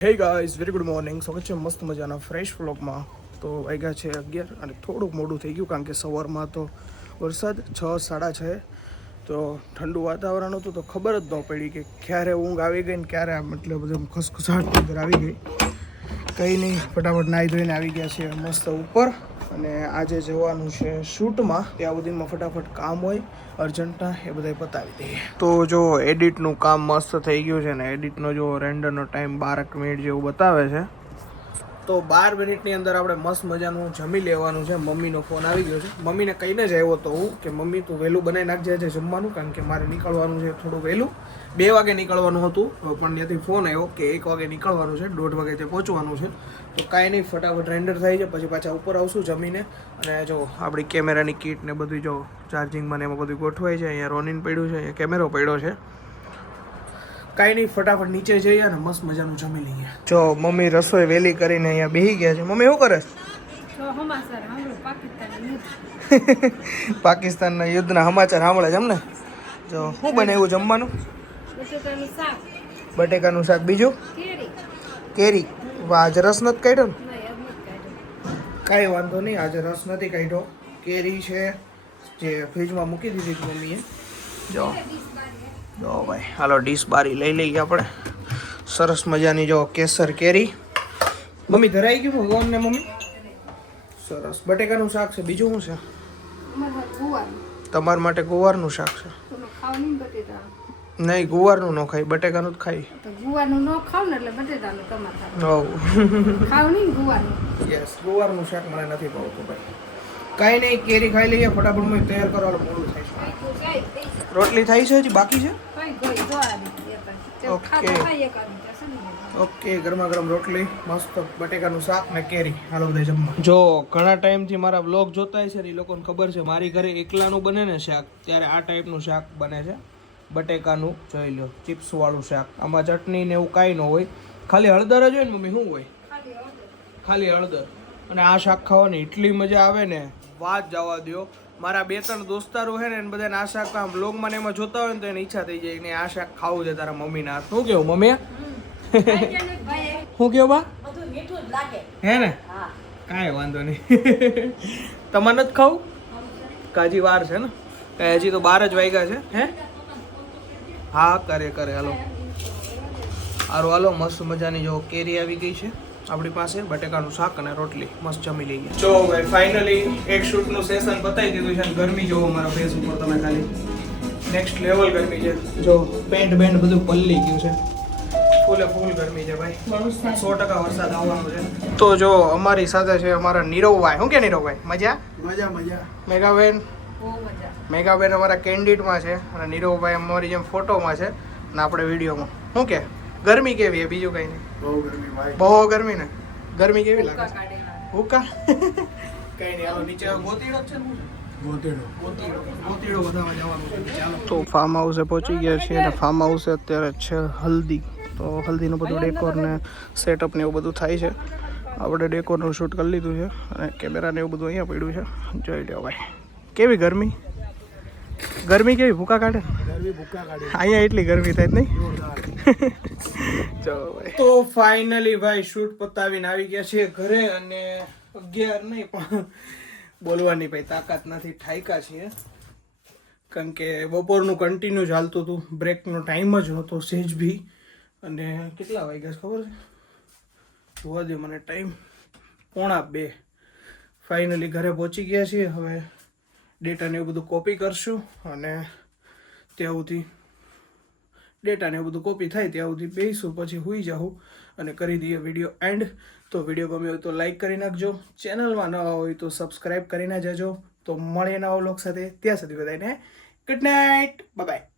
Hey guys very good morning સ્વાગત છે મસ્ત મજાના ફ્રેશ વ્લોગમાં તો વાગ્યા છે અગિયાર અને થોડુંક મોડું થઈ ગયું કારણ કે સવારમાં તો વરસાદ છ, સાડા છ. તો ઠંડુ વાતાવરણ હતું તો ખબર જ ન પડી કે ક્યારે ઊંઘ આવી ગઈ ને ક્યારે મતલબ બધું ખસખસાટ અંદર આવી ગઈ. કંઈ નહીં, ફટાફટ નાહી ધોઈને આવી ગયા છે મસ્ત ઉપર. અને આજે જવાનું છે શૂટમાં. ત્યાં સુધીમાં ફટાફટ કામ હોય અર્જન્ટના એ બધા પતાવી દઈએ. તો જો એડિટનું કામ મસ્ત થઈ ગયું છે ને, એડિટનો જો રેન્ડરનો ટાઈમ બારક મિનિટ જેવું બતાવે છે. તો બાર મિનિટની અંદર આપણે મસ્ત મજાનું જમી લેવાનું છે. મમ્મીનો ફોન આવી ગયો છે. મમ્મીને કહીને જ આવ્યો તો હું કે, મમ્મી, તું વહેલું બનાવી નાખજે આજે જમવાનું, કારણ કે મારે નીકળવાનું છે થોડું વહેલું. બે વાગે નીકળવાનું હતું પણ ત્યાંથી ફોન આવ્યો કે એક વાગે નીકળવાનું છે, દોઢ વાગે તે પહોંચવાનું છે. તો કાંઈ નહીં, ફટાફટ રેન્ડર થાય છે પછી પાછા ઉપર આવશું જમીને. અને જો, આપણી કેમેરાની કીટ ને બધું જો ચાર્જિંગમાં ને એમાં બધું ગોઠવાય છે, અહીંયા રોનિન પડ્યું છે, અહીંયા કેમેરો પડ્યો છે. કાંઈ નહીં ફટાફટ નીચે જઈએ અને મસ્ત મજાનું જમી લઈએ. જો મમ્મી રસોઈ વહેલી કરીને અહીંયા બેસી ગયા છે. મમ્મી શું કરે તો હમાસર સાંભળો પાકિસ્તાની યુદ્ધ. પાકિસ્તાનના યુદ્ધના સમાચાર સાંભળે છે એમને? જો શું બને એવું જમવાનું? બટેકાનું શાક. બીજું? કેરી. આજે રસ નથી કાઢ્યો ને? કાંઈ વાંધો નહીં આજે રસ નથી કાઢ્યો. કેરી છે જે ફ્રીજમાં મૂકી દીધી મમ્મીએ. જો. જો ભાઈ, હાલો ડીશ બારી લઈ લઈએ આપણે. સરસ મજાની જો કેસર કેરી. મમ્મી, ધરાઈ ગયું ભગવાન ને મમ્મી? સરસ. બટેકાનું શાક છે, બીજું શું છે? તમારા માટે ગુવારનું શાક છે. નહીં, ગુવારનું ન ખાઈ બટેકાનું જ ખાઈ ગુવારનું ન ખાવ ને એટલે બટેટાનું તમારે ખાવ નહીં ગુવારનું યસ ગુવારનું શાક મને નથી ભાવતું ભાઈ. કાંઈ નહીં, કેરી ખાઈ લઈએ, ફટાફટ મેં તૈયાર કરવાનું મોડું થાય. રોટલી થાય છે હજી બાકી છે? ઓકે. ઓકે ગરમા ગરમ રોટલી મસ્ત બટેકાનું શાક ને કેરી. હાલો બધા જમવા. જો ઘણા ટાઈમથી મારા બ્લોગ જોતા છે ને એ લોકોને ખબર છે મારી ઘરે એકલાનું બને ને શાક ત્યારે આ ટાઈપનું શાક બને છે. બટેકાનું જોઈ લો ચિપ્સવાળું શાક. આમાં ચટણી ને એવું કાંઈ ન હોય. ખાલી હળદર જ હોય ને મમ્મી શું હોય? ખાલી હળદર. અને આ શાક ખાવાની એટલી મજા આવે ને વાત જવા દ્યો. મારા બે ત્રણ દોસ્તારો છે ને, એને બધાને આ શાક આમ મને એમાં જોતા હોય ને તો એને ઈચ્છા થઈ જાય ને આ શાક ખાવું છે તારા મમ્મીના હાથ શું કેવું, મમ્મી? શું કેવું, બા? જ હે ને? કાંઈ વાંધો નહીં. તમારે નથી ખાવું? કાજી વાર છે ને? હજી તો બાર જ વાગ્યા છે, હે? હા, કરે કરે, હાલો. હારો, હાલો, મસ્ત મજાની જો કેરી આવી ગઈ છે. આપણી પાસે બટેકાનું શાક અને રોટલી. મસ્ત જમી લઈએ. જો ભાઈ ફાઇનલી એક શૂટનું સેશન બતાવી દીધું છે અને ગરમી જોવો મારા ફેસ ઉપર તમે ખાલી. નેક્સ્ટ લેવલ ગરમી છે. જો પેન્ટ બેન્ટ બધું પલ્લી ગયું છે. ફૂલે ફૂલ ગરમી છે ભાઈ. સો ટકા વરસાદ આવવાનો છે. તો જો અમારી સાથે છે અમારા નીરવભાઈ. શું કે નીરવભાઈ? મજા? મજા મજા. મેઘાબેન? મેગાબેન મેઘાબેન અમારા કેન્ડિડમાં છે અને નીરવભાઈ અમારી જેમ ફોટોમાં છે. અને આપણે વિડીયોમાં શું કે? ગરમી કેવી છે બીજું કંઈ નહીં. બહુ ગરમી ભાઈ. બહુ ગરમી ને? ગરમી કેવી લાગે હુકા કઈ નહીં હાલો નીચે ગોતીડો છે તો ફાર્મ હાઉસે પહોંચી ગયા છીએ અને ફાર્મ હાઉસે અત્યારે છે હલ્દી. તો હલ્દીનું બધું ડેકોર ને સેટઅપ ને એવું બધું થાય છે. આપણે ડેકોરનું શૂટ કરી લીધું છે અને કેમેરા ને એવું બધું અહીંયા પડ્યું છે. જોઈ લેવાય ભાઈ. કેવી ગરમી? ગરમી કેવી? ભૂકા કાઢે ગરમી ભૂકા કાઢે અહીંયા એટલી ગરમી થાય નહીં. ચલો તો ફાઇનલી ભાઈ શૂટ પતાવીને આવી ગયા છે ઘરે અને અગિયાર નહીં પણ બોલવાની ભાઈ તાકાત નથી ઠાયકા છીએ. કારણ કે બપોરનું કન્ટિન્યુ ચાલતું હતું. બ્રેકનો ટાઈમ જ નહોતો સેજ બી અને કેટલા વાગ્યા છે ખબર છે? જોવા દે મને ટાઈમ પોણા બે. ફાઇનલી ઘરે પહોંચી ગયા છીએ. હવે ડેટાને એવું બધું કોપી કરશું અને ત્યાં સુધી ડેટાને એવું બધું કોપી થાય ત્યાં સુધી બેસું પછી હોઈ જાઉં અને કરી દઈએ વીડિયો એન્ડ તો વીડિયો ગમ્યો હોય તો લાઈક કરી નાખજો. ચેનલમાં નવા હોય તો સબસ્ક્રાઈબ કરીને જજો. તો મળીએ નવા લોક સાથે. ત્યાં સુધી બધાને ગુડ નાઇટ બાય